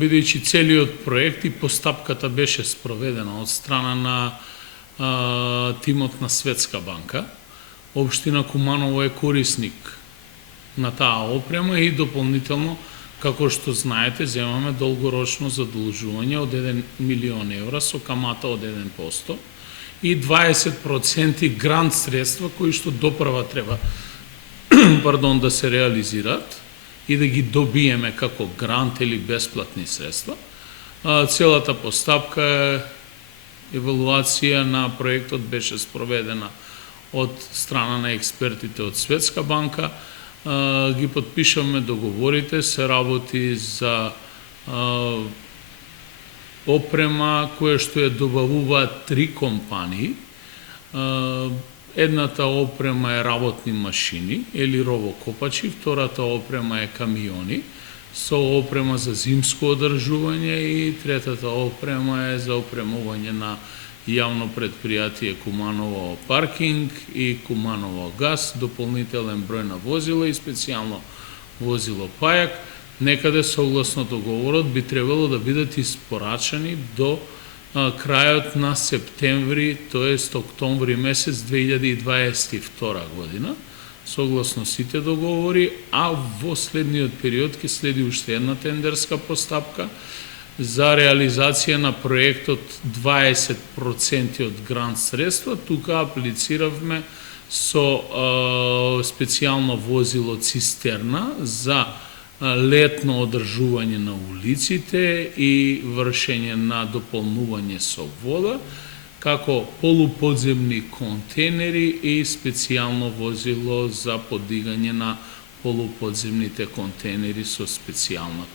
Бидејќи целиот проект и постапката беше спроведена од страна на тимот на Светска банка, Општина Куманово е корисник на таа опрема и дополнително, како што знаете, земаме долгорочно задолжување од 1 милион евра со камата од 1% и 20% грант средства кои што допрва треба да се реализираат и да ги добиеме како грант или бесплатни средства. Целата постапка евалуација на проектот беше спроведена од страна на експертите од Светска банка. Ги подпишаме договорите, се работи за опрема која што ја добавуваат 3 компании. Едната опрема е работни машини или ровокопачи, втората опрема е камиони со опрема за зимско одржување и третата опрема е за опремување на јавно предпријатие Куманово паркинг и Куманово газ, дополнителен број на возила и специјално возило пајак. Некаде согласно договорот би требало да бидат испорачани до крајот на септември, тоест октомври месец 2022 година, согласно сите договори, а во следниот период ќе следи уште една тендерска постапка за реализација на проектот 20% од грант средства. Тука аплициравме со специјално возило цистерна за летно одржување на улиците и вршење на дополнување со вода, како полуподземни контейнери и специјално возило за подигање на полуподземните контейнери со специјална